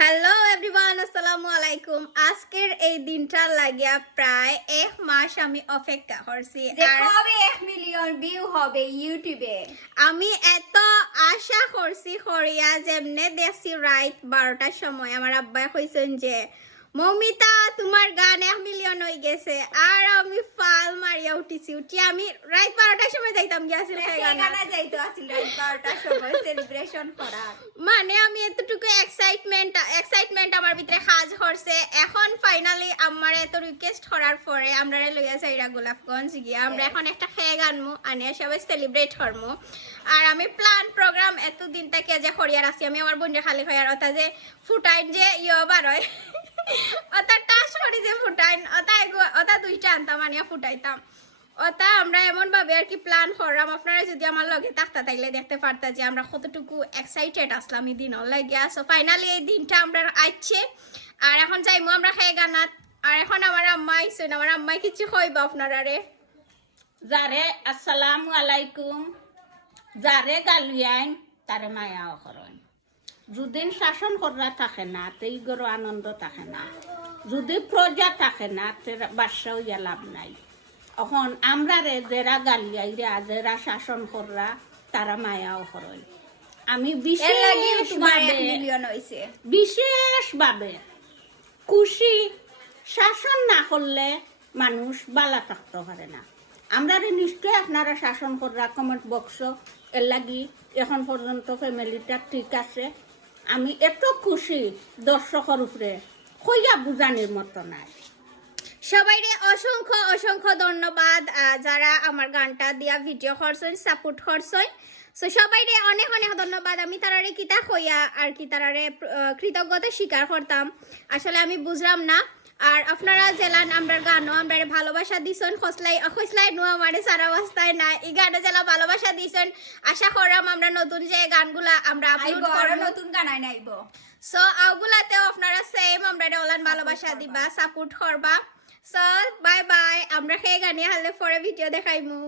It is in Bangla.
হ্যালো এভরিওয়ান, আসসালামু আলাইকুম। আজকের এই দিনটা লাগিয়া প্রায় 1 মাস আমি অপেক্ষা করছি। আর হবে 1 মিলিয়ন ভিউ হবে ইউটিউবে। আমি এত আশা করছি করিয়া যেমনে দেখছি রাত 12টার সময় আমার আব্বা কইছেন যে মমিতা তোমার গান 1 মিলিয়ন হয়ে গেছে। আর আমি ফাল মারিয়া উঠিছি। আমি রাত 12টার সময় যাইতাম গিয়াছিল গানা যাইতো আছিল রাত 12টার সময় সেলিব্রেশন করার। মানে আমি এতটুকু এক্সাইটমেন্ট আমার ভিতরে কাজ করছে। এখন ফাইনালি আমার এত রিকোয়েস্ট করার পরে আমরা লইয়া যাইরা গোলাপগঞ্জ গিয়া আমরা এখন একটা খেয়ে আনমু আনিয়া সবাই সেলিব্রেট করমু। আর আমি প্ল্যান প্রোগ্রাম এতদিন থেকে যে করিয়ার আছি আমি আমার বোনের খালি খাইয়ার ওটা যে ফুটাইন যে বার হয় ওটা টাচ করি যে ফুটাইন ওটা দুইটা আনতাম আনিয়া ফুটাইতাম। ওটা আমরা এমন ভাবে আর কি প্ল্যান করলাম। আপনারা যদি আমার লগে থাকতা তাইলে দেখতে পারতা যে আমরা কতটুকু এক্সাইটেড আসলাম এই দিন লাগিয়া। সো ফাইনালি এই দিনটা আমরা আইছে। আর এখন যাইমু আমরা খেয়ে গানাত। আর এখন আমার আম্মা আইছেন, আমার আম্মাই কিছু কইবা আপনারা রে। যারে আসসালামু আলাইকুম, যারে গালিয়াইন তারে মায়া করেন। যদিন শাসন করা থাকে না তেই গরো আনন্দ থাকে না, যদি প্রজা থাকে না তে বাসাও ইয়া লাভ নাই। এখন আমরা রে যারা গালিয়াইরা যারা শাসন করা তারা মায়াও করেন। আমি বিশেষভাবে খুশি। শাসন না করলে মানুষ বালা থাকতে পারে না। আমরা নিশ্চয় আপনারা শাসন করা কমেন্ট বক্স এর লাগি এখন পর্যন্ত ফ্যামিলিটা ঠিক আছে। আমি এত খুশি দর্শকের উপরে কইয়া বুঝানির মতো নাই। সবাইরে অসংখ্য অসংখ্য ধন্যবাদ যারা আমার গানটা দিয়া ভিডিও করছেন, সাপোর্ট করছেন। সো সবাইরে অনেক অনেক ধন্যবাদ। আমি তারারে কিতা কইয়া আর কি তারারে কৃতজ্ঞতা স্বীকার করতাম আসলে আমি বুঝলাম না। আর আপনারা জেলান আমরা গানও আমরা ভালোবাসা দিছেন, খসলাই নো আমার সারা অবস্থায় না এই গানে জেলা ভালোবাসা দিছেন। আশা করলাম আমরা নতুন যে গানগুলা আমরা আপলোড করব, নতুন গান আইনাইবো। সো আগুলাতেও আপনারা সেম আমরা অনলাইন ভালোবাসা দিবা, সাপোর্ট করবা। So bye bye. আমরা খেয়ে গানি হালে পরে ভিডিও দেখাইমু।